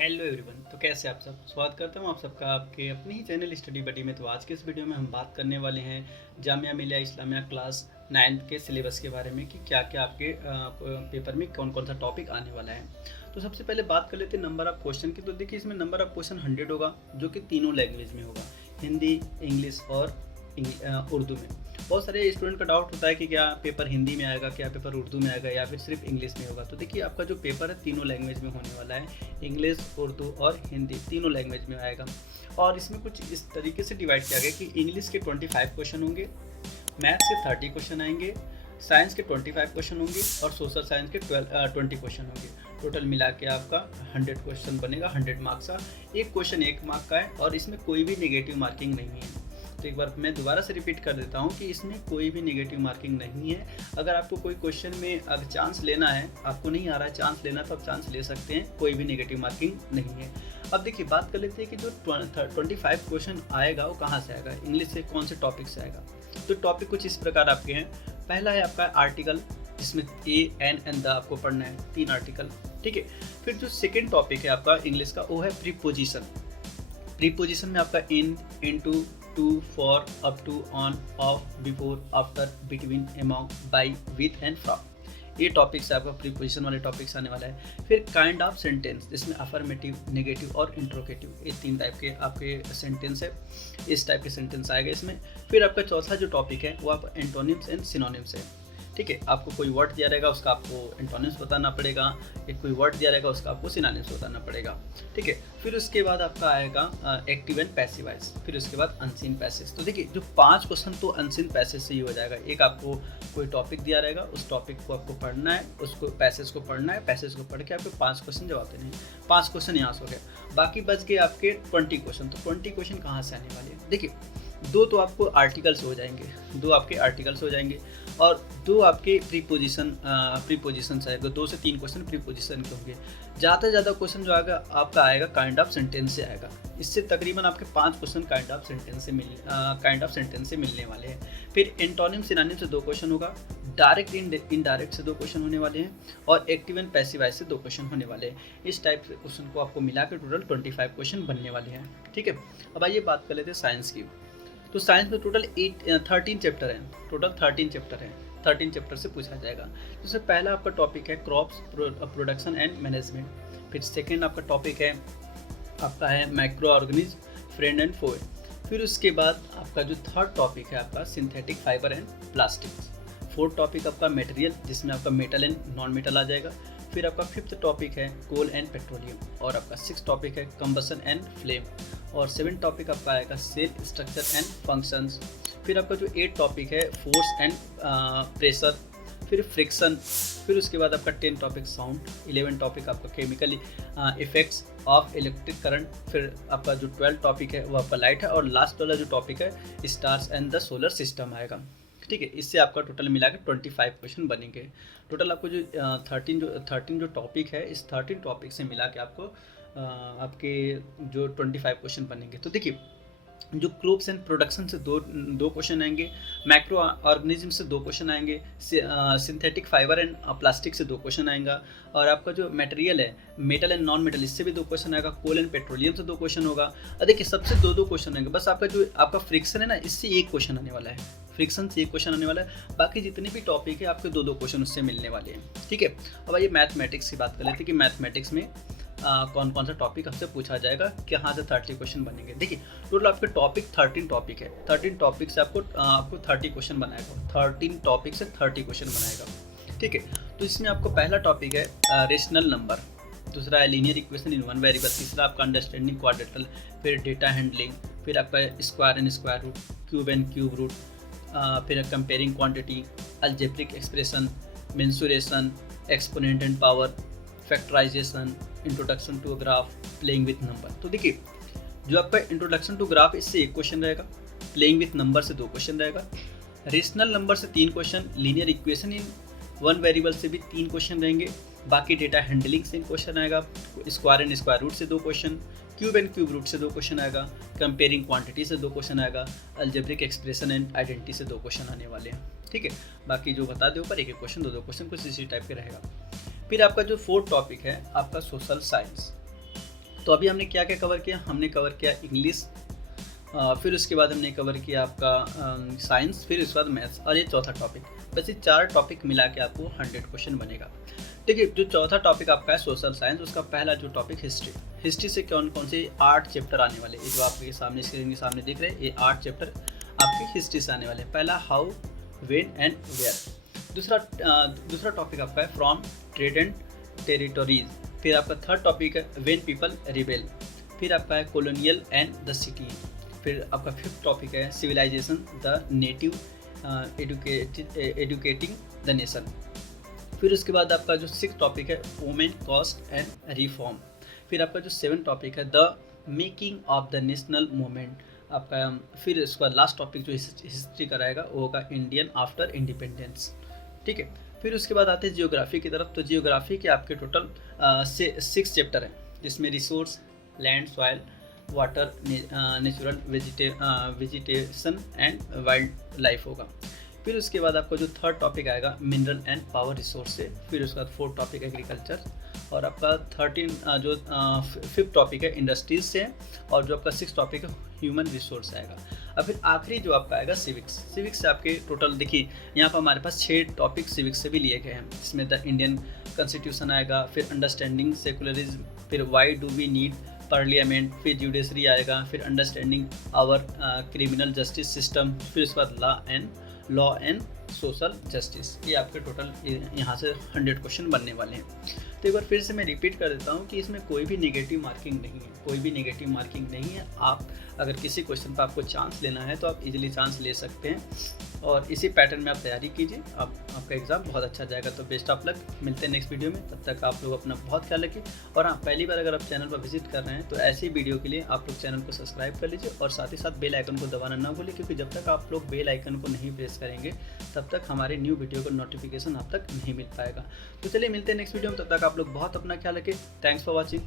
Hello everyone. तो कैसे आप सब, स्वागत करता हूँ आप सबका आपके अपने ही चैनल स्टडी बडी में। तो आज के इस वीडियो में हम बात करने वाले हैं जामिया मिलिया इस्लामिया क्लास 9th के सिलेबस के बारे में कि क्या क्या आपके पेपर में कौन कौन सा टॉपिक आने वाला है। तो सबसे पहले बात कर लेते हैं नंबर ऑफ क्वेश्चन की। तो देखिए इसमें नंबर ऑफ क्वेश्चन 100 होगा, जो कि तीनों लैंग्वेज में होगा, हिंदी, इंग्लिश और उर्दू में। बहुत सारे स्टूडेंट का डाउट होता है कि क्या पेपर हिंदी में आएगा, क्या पेपर उर्दू में आएगा या फिर सिर्फ इंग्लिश में होगा। तो देखिए आपका जो पेपर है तीनों लैंग्वेज में होने वाला है, इंग्लिश, उर्दू और हिंदी तीनों लैंग्वेज में आएगा। और इसमें कुछ इस तरीके से डिवाइड किया गया कि इंग्लिश के 25 क्वेश्चन होंगे, मैथ्स के 30 क्वेश्चन आएंगे, साइंस के 25 क्वेश्चन होंगे और सोशल साइंस के 20 क्वेश्चन होंगे। टोटल मिला के आपका 100 क्वेश्चन बनेगा, 100 मार्क्स का। एक क्वेश्चन 1 मार्क का है और इसमें कोई भी नेगेटिव मार्किंग नहीं है। तो एक बार मैं दोबारा से रिपीट कर देता हूँ कि इसमें कोई भी नेगेटिव मार्किंग नहीं है। अगर आपको कोई क्वेश्चन में अगर चांस लेना है, आपको नहीं आ रहा है चांस लेना, तो आप चांस ले सकते हैं, कोई भी नेगेटिव मार्किंग नहीं है। अब देखिए बात कर लेते हैं कि जो 25 क्वेश्चन आएगा वो कहाँ से आएगा, इंग्लिश से कौन से टॉपिक से आएगा। तो टॉपिक कुछ इस प्रकार आपके हैं। पहला है आपका आर्टिकल, जिसमें ए एन एंड द आपको पढ़ना है, 3 आर्टिकल, ठीक है। फिर जो सेकेंड टॉपिक है आपका इंग्लिश का वो है प्रीपोजिशन। प्रीपोजिशन में आपका in, into, to, for, up to, on, off, before, after, between, among, by, with and from, ये टॉपिक्स आपका प्रीपोजिशन वाले टॉपिक्स आने वाला है। फिर काइंड ऑफ सेंटेंस, जिसमें अफर्मेटिव, नेगेटिव और इंट्रोगेटिव, ये 3 टाइप के आपके सेंटेंस है, इस टाइप के सेंटेंस आएगा इसमें। फिर आपका चौथा जो टॉपिक है वो आप एंटोनिम्स एंड सिनोनिम्स है, ठीक है। आपको कोई वर्ड दिया रहेगा उसका आपको एंटोनिम्स बताना पड़ेगा, एक कोई वर्ड दिया रहेगा उसका आपको सिनोनिम्स बताना पड़ेगा, ठीक है। फिर उसके बाद आपका आएगा एक्टिव एंड पैसिव वॉइस, फिर उसके बाद अनसीन पैसेज। तो देखिए जो 5 क्वेश्चन तो अनसीन पैसेज से ही हो जाएगा। एक आपको कोई टॉपिक दिया रहेगा, उस टॉपिक को आपको पढ़ना है, उसको पैसेज को पढ़ना है, पैसेज को पढ़ के आपको 5 क्वेश्चन जवाब देने हैं। 5 क्वेश्चन यहाँ से हो गए, बाकी बच गए आपके 20 क्वेश्चन। तो 20 क्वेश्चन कहाँ से आने वाले हैं, देखिए 2 तो आपको आर्टिकल्स हो जाएंगे, 2 आपके आर्टिकल्स हो जाएंगे और 2 आपके प्रीपोजिशन आएगा। 2 से 3 क्वेश्चन प्रीपोजिशन के होंगे। ज़्यादा से ज़्यादा क्वेश्चन जो आएगा आपका आएगा काइंड ऑफ सेंटेंस से आएगा। इससे तकरीबन आपके 5 क्वेश्चन काइंड ऑफ सेंटेंस से मिलने वाले हैं। फिर एंटोनिम सिनोनिम से 2 क्वेश्चन होगा, डायरेक्ट इनडायरेक्ट से 2 क्वेश्चन होने वाले हैं और एक्टिव एंड पैसिव वॉइस से 2 क्वेश्चन होने वाले हैं। इस टाइप से क्वेश्चन को आपको मिला के टोटल 25 क्वेश्चन बनने वाले हैं, ठीक है। अब आइए बात कर लेते हैं साइंस की। तो साइंस में टोटल 13 चैप्टर हैं, टोटल 13 चैप्टर हैं, 13 चैप्टर से पूछा जाएगा। जैसे पहला आपका टॉपिक है क्रॉप्स प्रोडक्शन एंड मैनेजमेंट। फिर सेकेंड आपका टॉपिक है आपका है माइक्रो ऑर्गेनिज्म, फ्रेंड एंड फोए। फिर उसके बाद आपका जो थर्ड टॉपिक है आपका synthetic fibre and plastics. Fourth topic आपका मटेरियल, जिसमें आपका मेटल एंड नॉन मेटल आ जाएगा। फिर आपका 5th टॉपिक है कोल एंड पेट्रोलियम और आपका 6th टॉपिक है कंबसन एंड फ्लेम और 7th टॉपिक आपका आएगा सेल स्ट्रक्चर एंड फंक्शंस। फिर आपका जो 8th टॉपिक है फोर्स एंड प्रेशर, फिर फ्रिक्शन। फिर उसके बाद आपका 10th topic sound, 11th topic आपका chemical effects of electric current. फिर आपका जो 12th टॉपिक है वो आपका लाइट है और लास्ट वाला जो टॉपिक है stars and the solar system आएगा, ठीक है। इससे आपका टोटल मिला के 25 क्वेश्चन बनेंगे। टोटल आपको जो 13 जो टॉपिक है, इस 13 टॉपिक से मिला के आपको आपके जो 25 क्वेश्चन बनेंगे। तो देखिए जो क्रॉप्स एंड प्रोडक्शन से दो क्वेश्चन आएंगे, माइक्रो ऑर्गेनिज्म से 2 क्वेश्चन आएंगे, सिंथेटिक फाइबर एंड प्लास्टिक से 2 क्वेश्चन आएगा और आपका जो मटेरियल है मेटल एंड नॉन मेटल, इससे भी 2 क्वेश्चन आएगा, कोल एंड पेट्रोलियम से 2 क्वेश्चन होगा। और देखिए सबसे 2 क्वेश्चन आएंगे। बस आपका जो आपका फ्रिक्शन है ना, इससे 1 क्वेश्चन आने वाला है, फ्रिक्शन से 1 क्वेश्चन आने वाला है। बाकी जितने भी टॉपिक है आपके 2 क्वेश्चन उससे मिलने वाले हैं, ठीक है। अब आइए मैथमेटिक्स की बात कर लेते हैं कि मैथमेटिक्स में कौन कौन सा टॉपिक हमसे पूछा जाएगा, कहाँ से 30 क्वेश्चन बनेंगे। देखिए टोटल आपके टॉपिक 13 टॉपिक है, 13 टॉपिक से आपको 30 क्वेश्चन बनाएगा, 13 टॉपिक से 30 क्वेश्चन बनाएगा, ठीक है। तो इसमें आपको पहला टॉपिक है रेशनल नंबर, दूसरा है linear equation in one variable, तीसरा आपका अंडरस्टैंडिंग क्वाड्रेटल, फिर डेटा हैंडलिंग, फिर आपका square and square root, cube and cube root, फिर comparing quantity, algebraic expression, mensuration, exponent and power, factorisation, introduction to graph, playing with number. तो देखिए जो आपका इंट्रोडक्शन टू ग्राफ, इससे 1 क्वेश्चन रहेगा, प्लेइंग विथ नंबर से 2 क्वेश्चन रहेगा, rational number से 3 question, linear equation in one variable से भी 3 क्वेश्चन रहेंगे, बाकी डेटा हैंडलिंग से 1 क्वेश्चन आएगा, स्क्वायर एंड स्क्वायर रूट से 2 question, cube and cube root से 2 क्वेश्चन आएगा, कंपेयरिंग क्वांटिटी से 2 क्वेश्चन आएगा, अलजेब्रिक एक्सप्रेशन एंड आइडेंटिटी से 2 क्वेश्चन आने वाले हैं, ठीक है। बाकी जो बता दे ऊपर 1 क्वेश्चन 2 क्वेश्चन कुछ इसी टाइप के रहेगा। फिर आपका जो 4th टॉपिक है आपका सोशल साइंस। तो अभी हमने क्या क्या कवर किया, हमने कवर किया इंग्लिश, फिर उसके बाद हमने कवर किया आपका साइंस, फिर उसके बाद मैथ्स, और ये चौथा टॉपिक। बस ये 4 टॉपिक मिला के आपको 100 क्वेश्चन बनेगा। ठीक है, जो चौथा टॉपिक आपका है सोशल साइंस, उसका पहला जो टॉपिक हिस्ट्री। हिस्ट्री से कौन कौन से 8 चैप्टर आने वाले, ये जो आपके सामने स्क्रीन के सामने दिख रहे हैं, ये 8 चैप्टर आपके हिस्ट्री से आने वाले हैं। पहला हाउ, व्हेन एंड वेयर। दूसरा टॉपिक आपका है फ्रॉम ट्रेड एंड टेरिटोरीज। फिर आपका थर्ड टॉपिक है व्हेन पीपल रिबेल। फिर आपका है कॉलोनियल एंड द सिटी। फिर आपका फिफ्थ टॉपिक है civilization the native educating the nation. फिर उसके बाद आपका जो 6th टॉपिक है वुमेन कॉस्ट एंड रिफॉर्म। फिर आपका जो 7th टॉपिक है the making of the national movement आपका। फिर उसके बाद लास्ट टॉपिक जो हिस्ट्री कराएगा वो होगा इंडियन आफ्टर इंडिपेंडेंस। ठीक है, फिर उसके बाद आते हैं जियोग्राफी की तरफ। तो जियोग्राफी के आपके टोटल 6 चैप्टर हैं, जिसमें resource, land, soil, water, natural vegetation and wild life होगा। फिर उसके बाद आपका जो 3rd टॉपिक आएगा मिनरल एंड पावर रिसोर्स से। फिर उसके बाद 4th टॉपिक एग्रीकल्चर, और आपका 5th टॉपिक है इंडस्ट्रीज से, और जो आपका 6th टॉपिक है ह्यूमन रिसोर्स आएगा। और फिर आखिरी जो आपका आएगा सिविक्स। सिविक्स से आपके टोटल देखिए यहाँ पर हमारे पास 6 टॉपिक सिविक्स से भी लिए गए हैं, जिसमें द इंडियन कॉन्स्टिट्यूशन आएगा, फिर अंडरस्टैंडिंग सेकुलरिज्म, फिर why do we need parliament, फिर जुडिशरी आएगा, फिर understanding our criminal justice system, फिर उसके बाद लॉ एंड सोशल जस्टिस। ये आपके टोटल यहाँ से 100 क्वेश्चन बनने वाले हैं। तो एक बार फिर से मैं रिपीट कर देता हूँ कि इसमें कोई भी नेगेटिव मार्किंग नहीं है, कोई भी नेगेटिव मार्किंग नहीं है। आप अगर किसी क्वेश्चन पर आपको चांस लेना है तो आप इजीली चांस ले सकते हैं, और इसी पैटर्न में आप तैयारी कीजिए, आपका एग्ज़ाम बहुत अच्छा जाएगा। तो बेस्ट ऑफ लक, मिलते हैं नेक्स्ट वीडियो में। तब तक आप लोग अपना बहुत ख्याल रखिए। और हाँ, पहली बार अगर आप चैनल पर विजिट कर रहे हैं तो ऐसी वीडियो के लिए आप लोग चैनल को सब्सक्राइब कर लीजिए, और साथ ही साथ बेल आइकन को दबाना ना भूलिए, क्योंकि जब तक आप लोग बेल आइकन को नहीं प्रेस करेंगे तब तक हमारे न्यू वीडियो का नोटिफिकेशन आप तक नहीं मिल पाएगा। तो चलिए मिलते हैं नेक्स्ट वीडियो में, तब तक आप लोग बहुत अपना ख्याल रखिए। Thanks for watching.